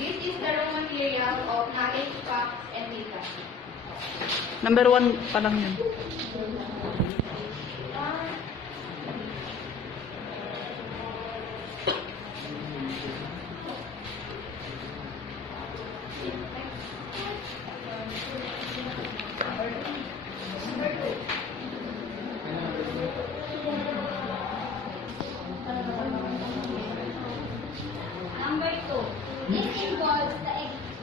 This is the raw material of knowledge, facts, and data. Number 1 pa lang yun. Number 2. This involves the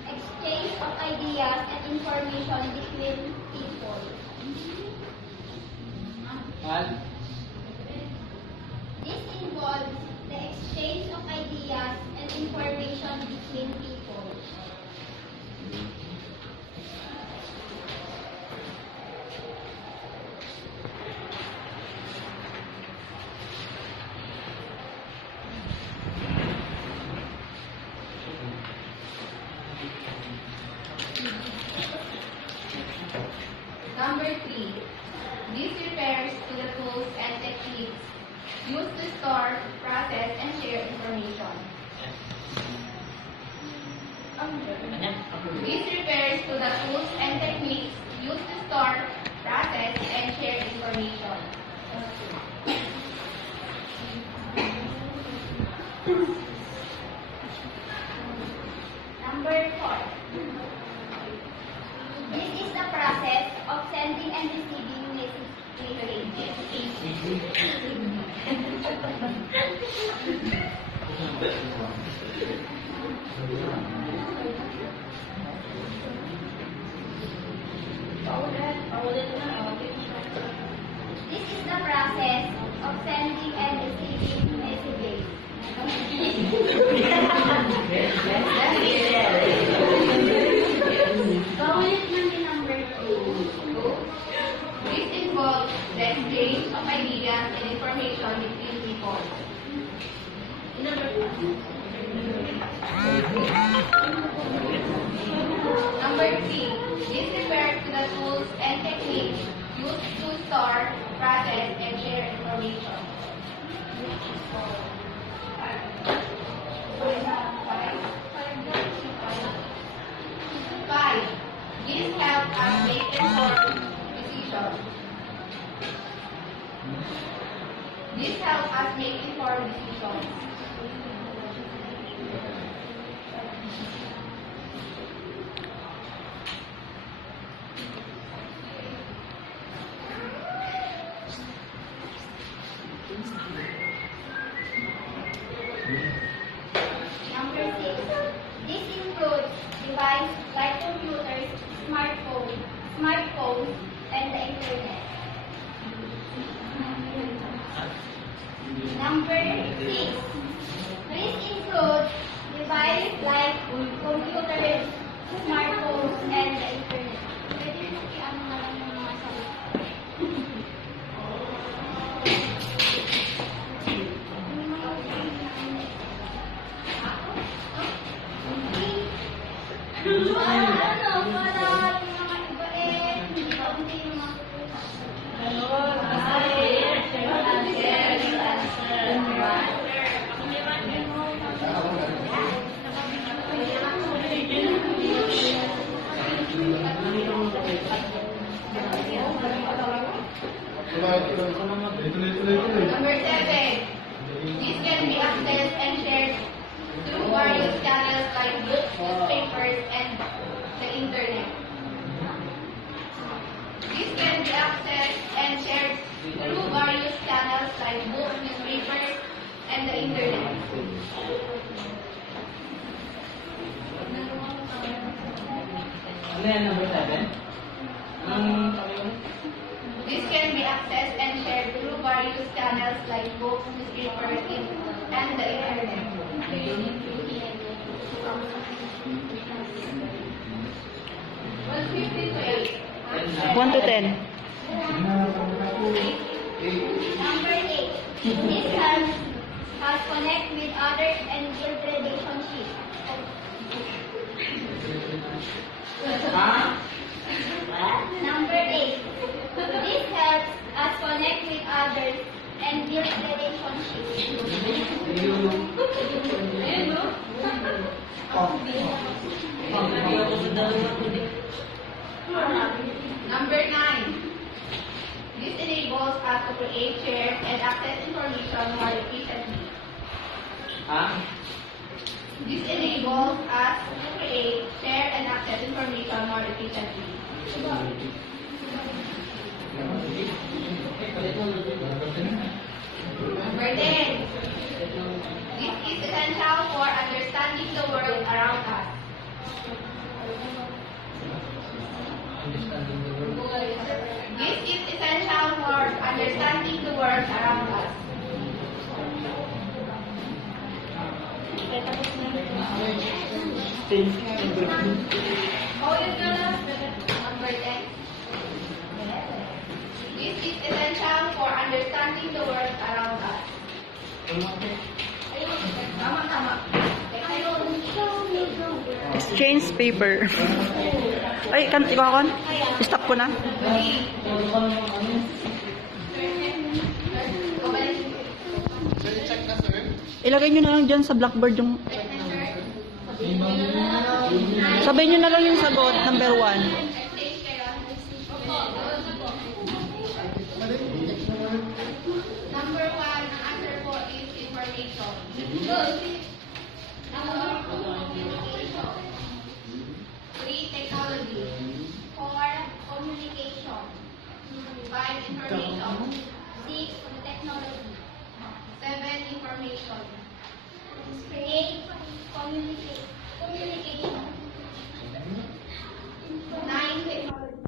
exchange of ideas and information between people. This involves the exchange of ideas and information between people. Number 3. This refers to the tools and techniques used to store, process, and share information. This refers to the tools and techniques used to store, process, and share information. Number 4. This is the process of sending and receiving This is the process of sending and receiving messages. Number 2. This involves the exchange of ideas and information between people. Number 3. This refers to the tools and techniques used to store, process, and share information. 5. This helps us make informed decisions. This helps us make informed decisions. Number 6. This includes devices like computers, smartphones, and the internet. Number 6. This includes devices like computers, smartphones, and the internet. Pwede mo i-ano na lang ng mga salita. Number 7. This can be accessed and shared through various channels like books, newspapers, and the internet. This can be accessed and shared through various channels like books, newspapers, and the internet. Ano yan, number 7? This can be accessed and shared through various channels like books, newspapers, and the internet. 1 to 10. Number 8. This has connect with others and build relationships. build relationships. Number 9. This enables us to create, share, and access information more efficiently. Ha? This enables us to create, share, and access information more efficiently. Number 10. This is essential for understanding the world around us. This is essential for understanding the world around us. Number 10. This is essential for understanding the world around us. Tama. Exchange paper. Ay, ikaw kon? Stop ko na. Ilagay nyo na lang dyan sa blackboard yung... Sabihin nyo na lang yung sagot, number 1. Number 1, ang answer po is information. Number 2, communication. 3, technology. 4, communication. 5, information. 6, technology. 7, information. 8, communication. 9, technology.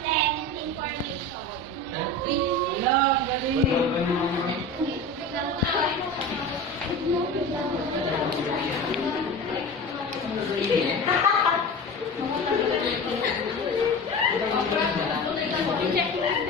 10, information. Wala, galing. Thank you.